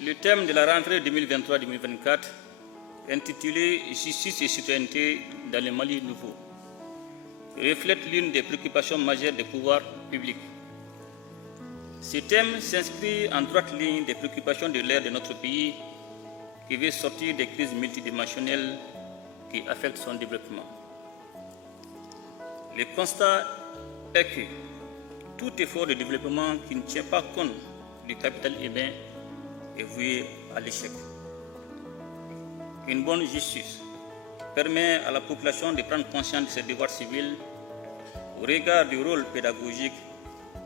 Le thème de la rentrée 2023-2024, intitulé « Justice et citoyenneté dans le Mali nouveau », reflète l'une des préoccupations majeures des pouvoirs publics. Ce thème s'inscrit en droite ligne des préoccupations de l'ère de notre pays qui veut sortir des crises multidimensionnelles qui affectent son développement. Le constat est que tout effort de développement qui ne tient pas compte du capital humain est voué à l'échec. Une bonne justice permet à la population de prendre conscience de ses devoirs civils au regard du rôle pédagogique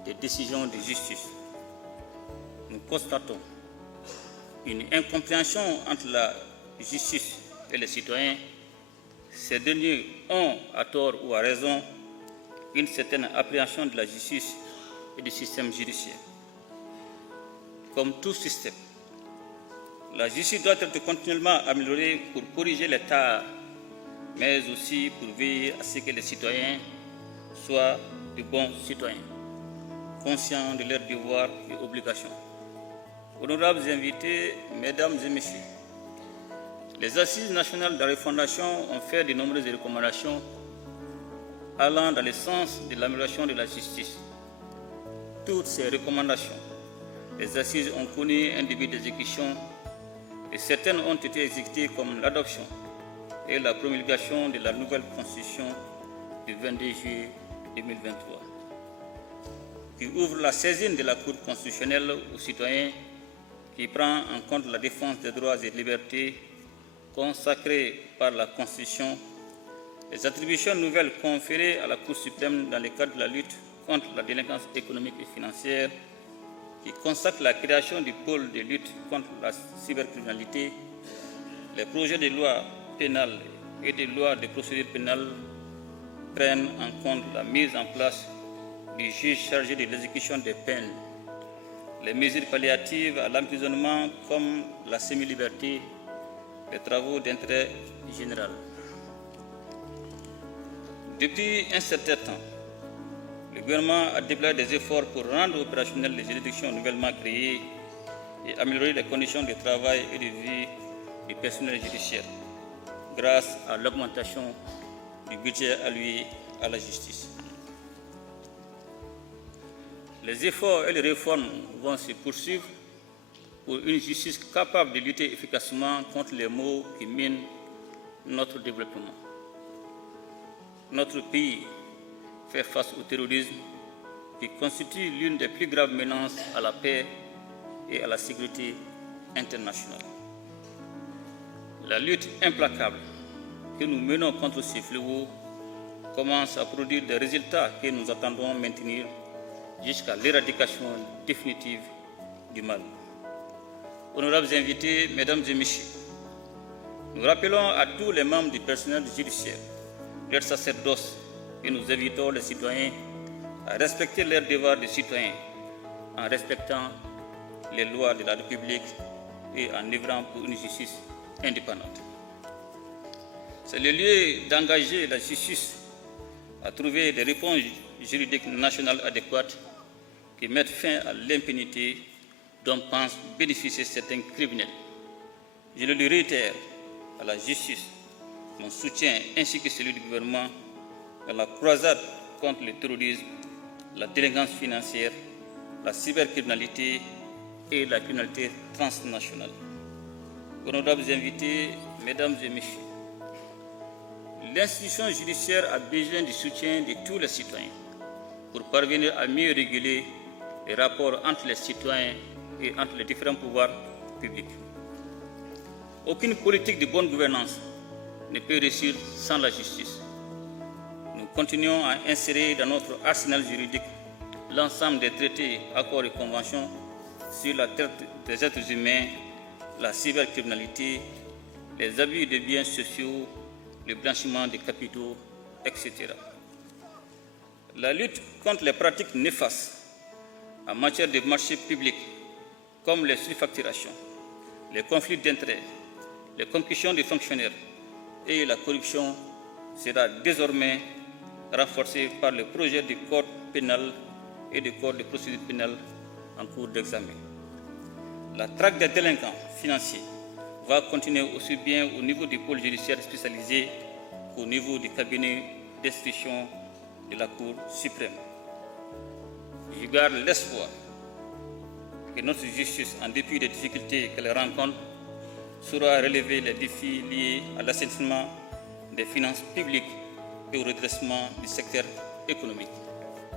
des décisions de justice. Nous constatons une incompréhension entre la justice et les citoyens. Ces derniers ont, à tort ou à raison, une certaine appréhension de la justice et du système judiciaire. Comme tout système, la justice doit être continuellement améliorée pour corriger les tares, mais aussi pour veiller à ce que les citoyens soient de bons citoyens, conscients de leurs devoirs et obligations. Honorables invités, mesdames et messieurs, les Assises nationales de la refondation ont fait de nombreuses recommandations allant dans le sens de l'amélioration de la justice. Toutes ces recommandations, les Assises ont connu un début d'exécution et certaines ont été exécutées comme l'adoption et la promulgation de la nouvelle Constitution du 22 juillet 2023, qui ouvre la saisine de la Cour constitutionnelle aux citoyens, qui prend en compte la défense des droits et libertés consacrés par la Constitution, les attributions nouvelles conférées à la Cour suprême dans le cadre de la lutte contre la délinquance économique et financière, qui consacre la création du pôle de lutte contre la cybercriminalité, les projets de loi pénale et de loi de procédure pénale prennent en compte la mise en place du juge chargé de l'exécution des peines, les mesures palliatives à l'emprisonnement comme la semi-liberté, les travaux d'intérêt général. Depuis un certain temps, le gouvernement a déployé des efforts pour rendre opérationnelles les juridictions nouvellement créées et améliorer les conditions de travail et de vie du personnel judiciaire grâce à l'augmentation du budget alloué à la justice. Les efforts et les réformes vont se poursuivre pour une justice capable de lutter efficacement contre les maux qui minent notre développement. Notre pays fait face au terrorisme qui constitue l'une des plus graves menaces à la paix et à la sécurité internationale. La lutte implacable que nous menons contre ces fléaux commence à produire des résultats que nous attendons maintenir jusqu'à l'éradication définitive du mal. Honorables invités, mesdames et messieurs, nous rappelons à tous les membres du personnel judiciaire, leurs sacerdoces, et nous invitons les citoyens à respecter leurs devoirs de citoyens en respectant les lois de la République et en œuvrant pour une justice indépendante. C'est le lieu d'engager la justice à trouver des réponses juridiques nationales adéquates qui mettent fin à l'impunité dont pensent bénéficier certains criminels. Je le réitère à la justice, mon soutien ainsi que celui du gouvernement dans la croisade contre le terrorisme, la délinquance financière, la cybercriminalité et la criminalité transnationale. Honorables invités, mesdames et messieurs, l'institution judiciaire a besoin du soutien de tous les citoyens pour parvenir à mieux réguler les rapports entre les citoyens et entre les différents pouvoirs publics. Aucune politique de bonne gouvernance ne peut réussir sans la justice. Nous continuons à insérer dans notre arsenal juridique l'ensemble des traités, accords et conventions sur la traite des êtres humains, la cybercriminalité, les abus de biens sociaux, le blanchiment des capitaux, etc. La lutte contre les pratiques néfastes en matière de marchés publics, comme les surfacturations, les conflits d'intérêts, les concussions des fonctionnaires et la corruption sera désormais renforcée par le projet du code pénal et du code de procédure pénale en cours d'examen. La traque des délinquants financiers va continuer aussi bien au niveau du pôle judiciaire spécialisé qu'au niveau du cabinet d'instruction de la Cour suprême. Je garde l'espoir que notre justice, en dépit des difficultés qu'elle rencontre, saura relever les défis liés à l'assainissement des finances publiques et au redressement du secteur économique.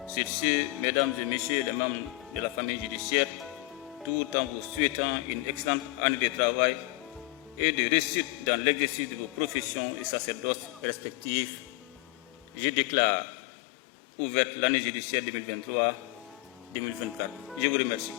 Sur ce, mesdames et messieurs les membres de la famille judiciaire, tout en vous souhaitant une excellente année de travail et de réussite dans l'exercice de vos professions et sacerdoces respectifs, je déclare ouverte l'année judiciaire 2023-2024. Je vous remercie.